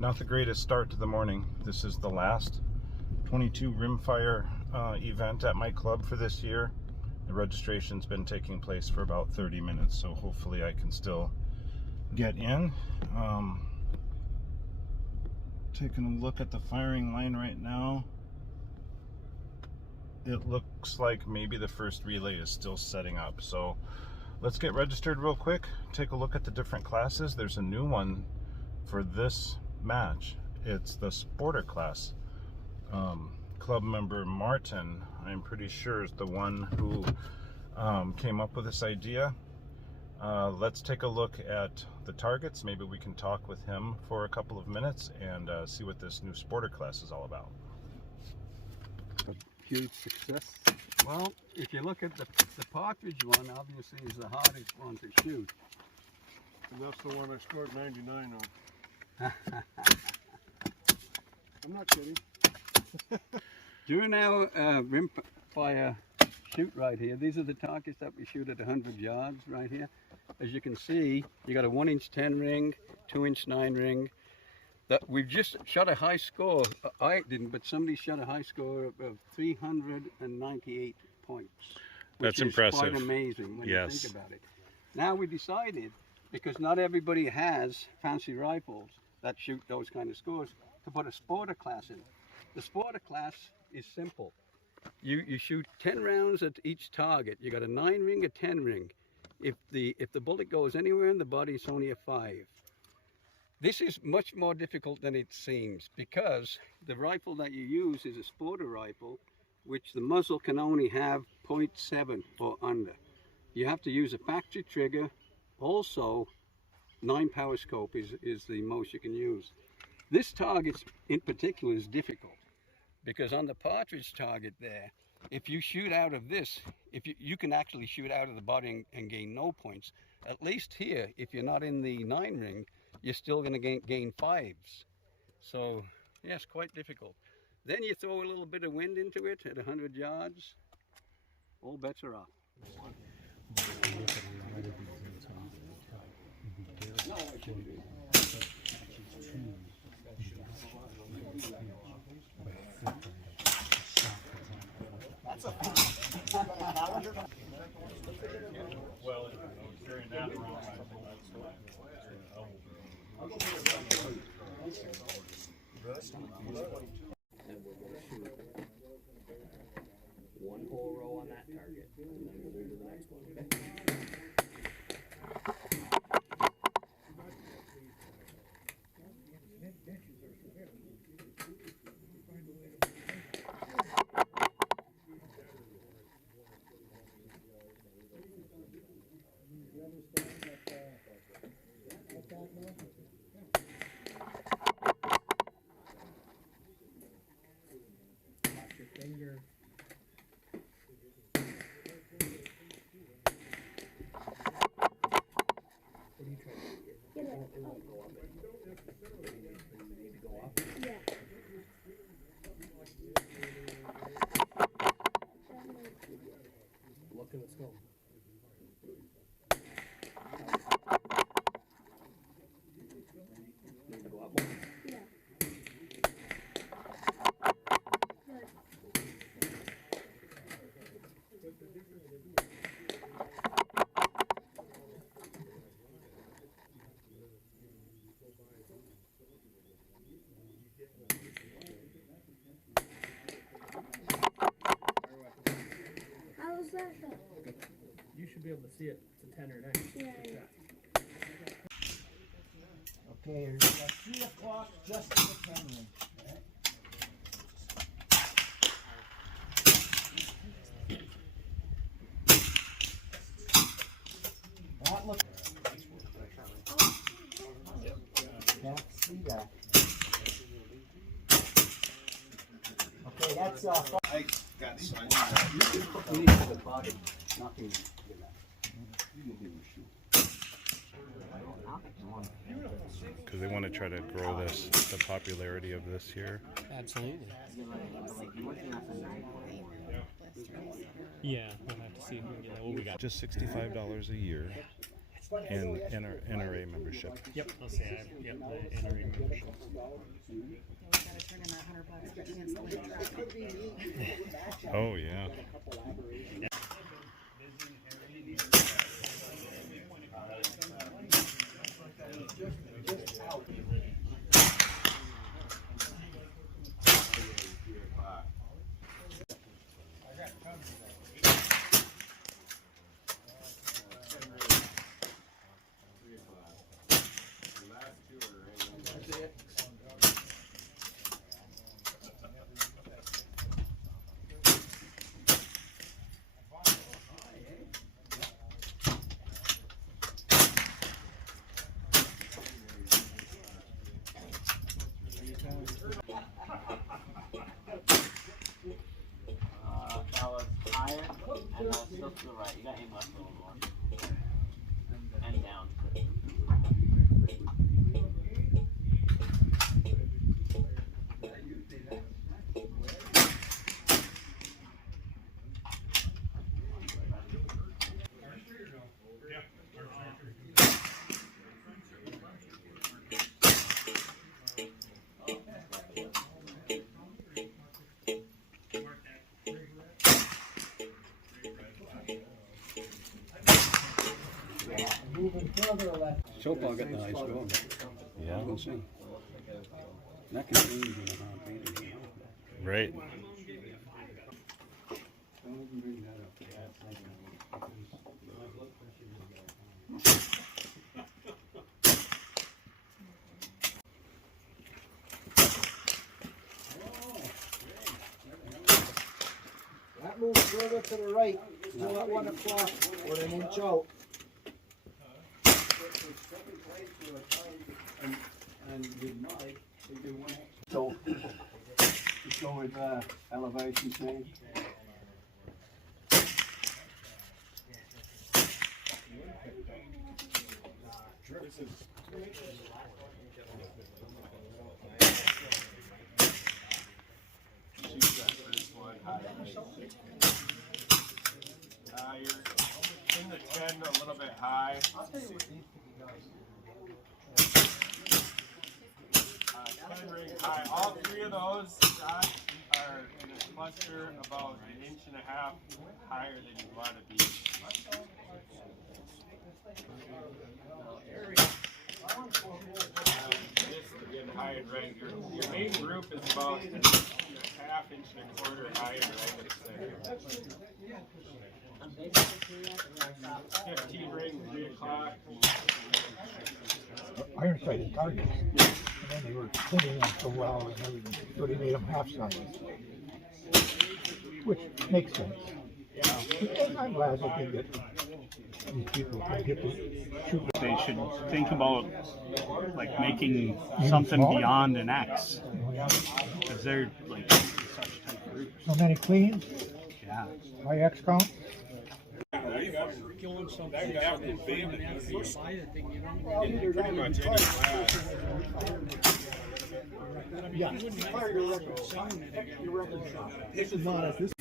Not the greatest start to the morning. This is the last 22 rimfire event at my club for this year. The registration's been taking place for about 30 minutes, so hopefully I can still get in. Taking a look at the firing line right now. It looks like maybe the first relay is still setting up, so let's get registered real quick, take a look at the different classes. There's a new one for this match. It's the sporter class. Club member Martin, I'm pretty sure, is the one who came up with this idea. Let's take a look at the targets. Maybe we can talk with him for a couple of minutes and see what this new sporter class is all about. A huge success. Well, if you look at the partridge one, obviously is the hardest one to shoot. And that's the one I scored 99 on. I'm not kidding. During our rimfire shoot right here, these are the targets that we shoot at 100 yards right here. As you can see, you got a 1-inch 10 ring, 2-inch 9 ring. That we've just shot a high score. I didn't, but somebody shot a high score of 398 points. That's which impressive. Is quite amazing when Yes. you think about it. Now we decided, because not everybody has fancy rifles that shoot those kind of scores, to put a sporter class in. The sporter class is simple. You shoot 10 rounds at each target. You got a 9 ring, a 10 ring. If the bullet goes anywhere in the body, it's only a 5. This is much more difficult than it seems, because the rifle that you use is a sporter rifle, which the muzzle can only have 0.7 or under. You have to use a factory trigger. Also, 9 power scope is the most you can use. This target in particular is difficult, because on the partridge target there, if you shoot out of this, if you can actually shoot out of the body and gain no points. At least here, if you're not in the 9 ring, you're still going to gain 5s. So, yes, quite difficult. Then you throw a little bit of wind into it at 100 yards, all bets are off. No, I shouldn't do. That's a Well, carrying that around, And we're going to shoot one whole row on that target, and then we'll move to the next one. Finger. What are you trying to get? It won't go up. You need to go up? Yeah. Look in the scope. Need to go up more? Yeah. How was that feel? You should be able to see it. It's a 10 or 9. Yeah. Okay, here's 3 o'clock just in the 10 ring. That looks. Can't see that. Okay, that's I got signed. You can put me into the body, nothing with that. You can do a shoot. because they want to try to grow the popularity of this here. Absolutely. Yeah, we'll have to see if we can get that. What we got? Just $65 a year. and NRA membership. Yep, I'll say I have, yep, the NRA membership. We gotta turn in our $100 for against the wind traffic. Oh yeah. That was higher, and now still to the right. You gotta aim left a little more. And down. Moving further left. So far, got the high score. Yeah. We'll see. That can change in a heartbeat. Right. Don't even bring that up. That moves further to the right. Still at 1 o'clock. We're an inch out. And with mine, they do one extra. So, just go with elevation change. You're in the 10 a little bit high. 10 ring high. All three of those shots are in a cluster about 1.5 inches higher than you want to be. This is getting high and right. Your main group is about 1.5 inches higher right at the center. 15 rings, 3 o'clock. Iron sighted targets. And then they were hitting them so well, and everything, so they made them half sighted. Which makes sense. And I'm glad that they get these people can get to shoot. They should think about like making something beyond an X, because they're like such tight groups. So many cleans, Yeah. high X count. Yeah. Fire your record. Your record shot. This is not a, this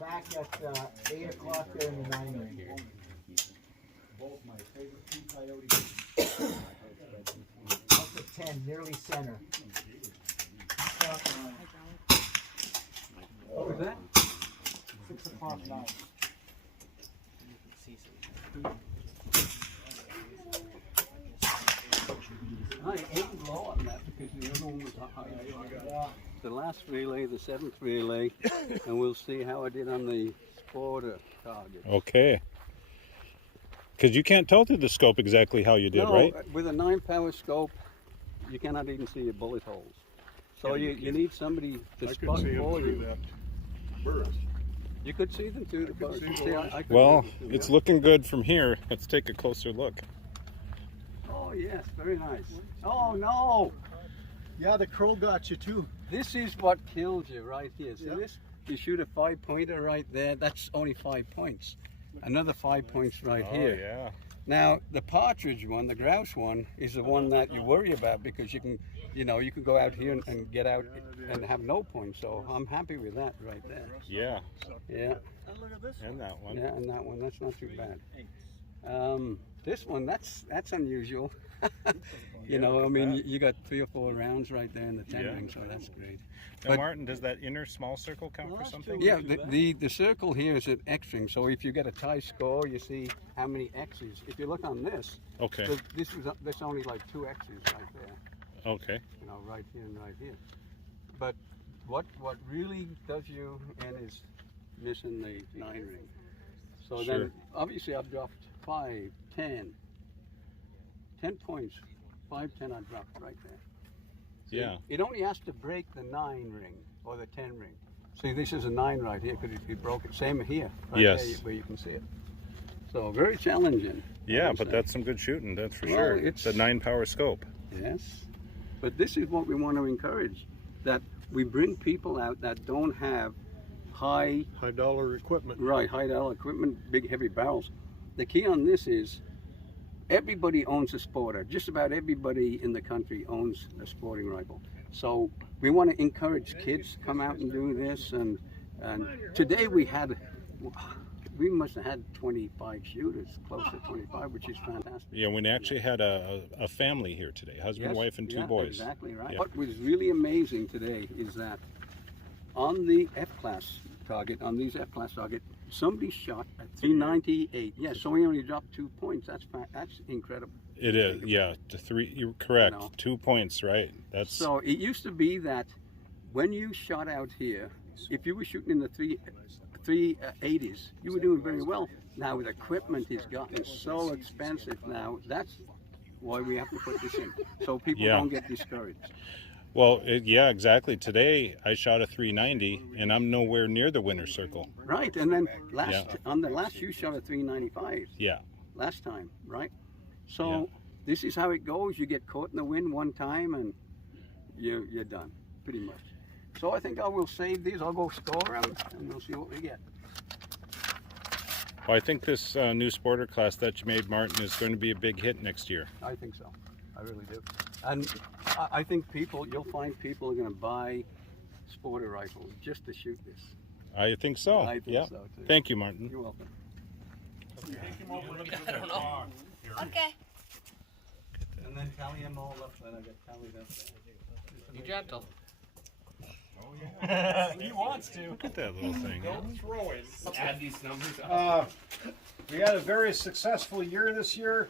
back at 8 o'clock there in the 9 ring. Up to 10, nearly center. What was that? 6 o'clock now. I aimed low on that because the other one was high. The last relay, the 7th relay, and we'll see how I did on the spotter target. Okay. Because you can't tell through the scope exactly how you did, No, right? with a 9-power scope, you cannot even see your bullet holes. So you need somebody to spot for you. You could see them through the burst. I could Well, see them through it's that. looking good from here. Let's take a closer look. Oh yes, very nice. Oh no! Yeah, the crow got you too. This is what kills you right here. See Yeah. this? You shoot a 5-pointer right there. That's only 5 points. Another 5 points right here. yeah. Now the partridge one, the grouse one, is the one that you worry about because you can, you can go out here and get out and have no points. So I'm happy with that right there. Yeah. Yeah, And that one. yeah, and that one, that's not too bad. This one, that's unusual. I mean, you got 3 or 4 rounds right there in the 10 Yeah. ring, so that's great. Now, But- Martin, does that inner small circle count for something? Yeah, the circle here is an X ring. So if you get a tie score, you see how many X's. If you look on this, Okay. there's only like 2 X's right there. Okay. Right here and right here. But what really does you in is missing the 9 ring. So Sure. then obviously I've dropped 5, 10 points. 5, 10 I dropped right there. See, Yeah. it only has to break the 9 ring or the 10 ring. See, this is a 9 right here because if you broke it, same here, right Yes. there where you can see it. So very challenging. Yeah, I would but say. that's some good shooting, that's for Well, sure. it's- It's a 9-power scope. Yes, but this is what we want to encourage, that we bring people out that don't have high $dollar equipment. dollar equipment, big heavy barrels. The key on this is everybody owns a sporter. Just about everybody in the country owns a sporting rifle. So we want to encourage kids to come out and do this. And today we must have had 25 shooters, close to 25, which is fantastic. Yeah, we actually had a family here today, husband, Yes, wife, and 2 yeah, boys. Exactly right. Yeah. What was really amazing today is that on the F-class target, somebody shot at 398. Yes, so we only dropped 2 points. That's incredible. It is, yeah. You're correct. You know. 2 points, right? That's So it used to be that when you shot out here, if you were shooting in the 380s, you were doing very well. Now with equipment has gotten so expensive now, that's why we have to put this in, so people Yeah. don't get discouraged. well, yeah, exactly. Today I shot a 390, and I'm nowhere near the winner's circle. Right, and then Yeah. on the last you shot a 395 Yeah, last time, right? So Yeah. this is how it goes. You get caught in the wind one time and you're done, pretty much. So I think I will save these. I'll go store them and we'll see what we get. well, I think this new sporter class that you made, Martin, is going to be a big hit next year. I think so. I really do. And I think you'll find people are going to buy sporter rifles just to shoot this. I think so. I think Yeah. so too. Thank you, Martin. You're welcome. Okay. And then tally them all up when I get tallied up. Be gentle. He wants to. Look at that little thing. Don't throw it. Add these numbers up. We had a very successful year this year.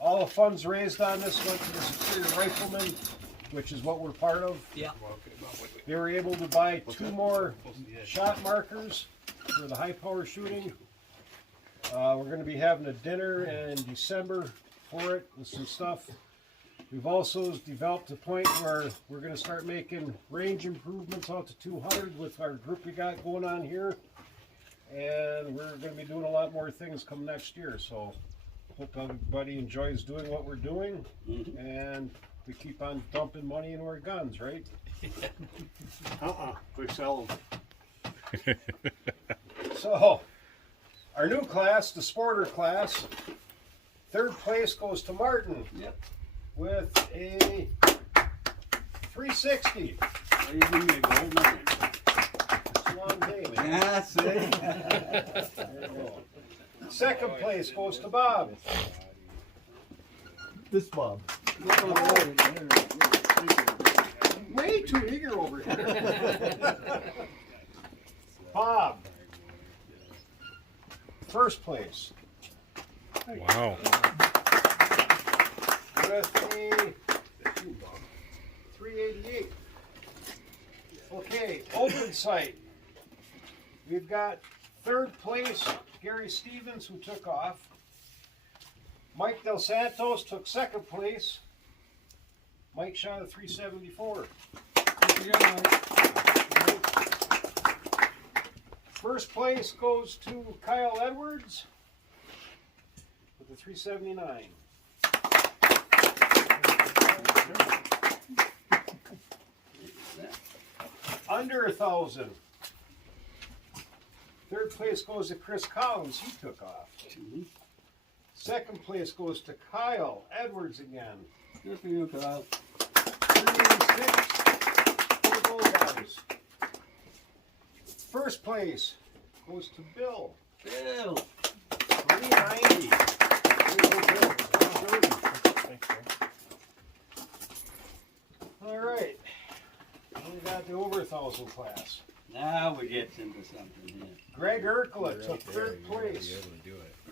All the funds raised on this went to the Superior Riflemen, which is what we're part of. Yeah. They were able to buy 2 more shot markers for the high power shooting. We're going to be having a dinner in December for it with some stuff. We've also developed a point where we're going to start making range improvements out to 200 with our group we got going on here. And we're going to be doing a lot more things come next year. So hope everybody enjoys doing what we're doing. And we keep on dumping money into our guns, right? We sell them. So, our new class, the sporter class, 3rd place goes to Martin Yep. with a 360. They give me a gold medal. a long day, man. Yeah, see? There you go. Second place goes to Bob. This Bob. Way too eager over here. Bob. First place. Wow. With a 388. Okay, open site. We've got third place, Gary Stevens, who took off. Mike Del Santos took second place. Mike shot a 374. First place goes to Kyle Edwards with a 379. Under 1,000. Third place goes to Chris Collins. He took off. Second place goes to Kyle Edwards again. Good for you, Kyle. 386 for the Bulldogs. First place goes to Bill. Bill. 390. All right. We got the over 1,000 class. Now we get into something here. Greg Urkla took third place.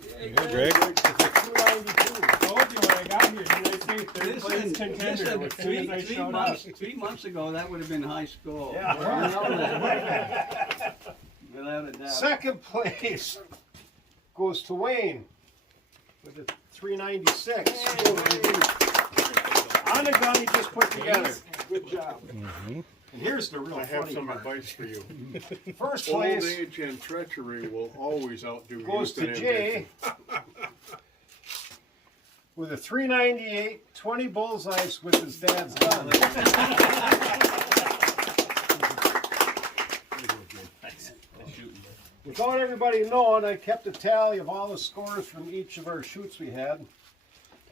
Yeah, Greg. With a 292. I told you when I got here, did I say third place contender as soon as I showed up? 3 months ago, that would have been high score. Yeah. Without a doubt. Second place goes to Wayne with a 396. On the gun he just put together. Good job. And here's the real I have funny some part. advice for you. First Old place age and treachery will always outdo goes youth to and Jay with a 398, 20 bullseyes with his dad's gun. Without everybody knowing, I kept a tally of all the scores from each of our shoots we had,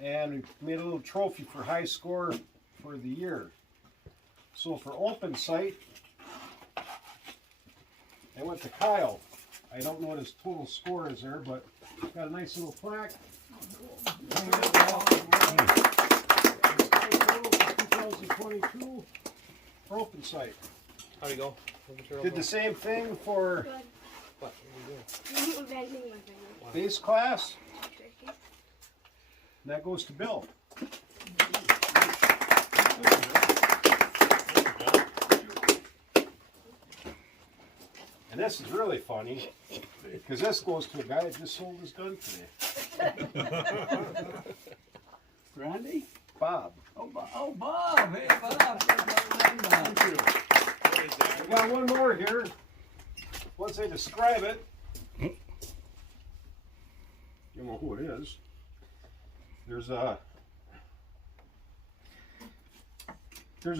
and we made a little trophy for high score for the year. So for open sight, I went to Kyle. I don't know what his total score is there, but got a nice little plaque. 2022 for open sight. How'd it go? Did the same thing for What? base class. And that goes to Bill. And this is really funny, because this goes to a guy that just sold his gun today. Randy? Bob. Oh, Bob. Hey, Bob. Thank you. I got one more here. Once I describe it, you know who it is. There's a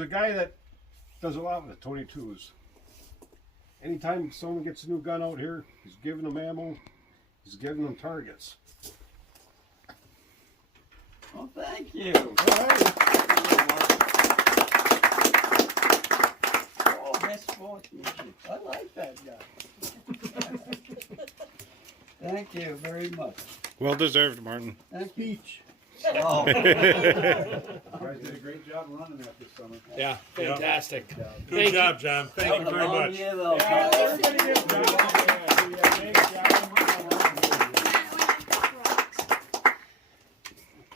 guy that does a lot with the 22s. Anytime someone gets a new gun out here, he's giving them ammo, he's giving them targets. Oh, thank you. All right. Oh, best sportsmanship. I like that guy. Thank you very much. Well deserved, Martin. Thank you. Beach. Oh. You guys did a great job running that this summer. Yeah, fantastic. Good job, John. Thank you very much. Yeah, though. Everybody good job.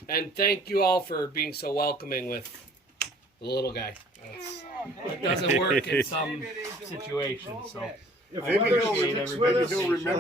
And thank you all for being so welcoming with the little guy. It doesn't work in some situations. So Maybe he'll remember.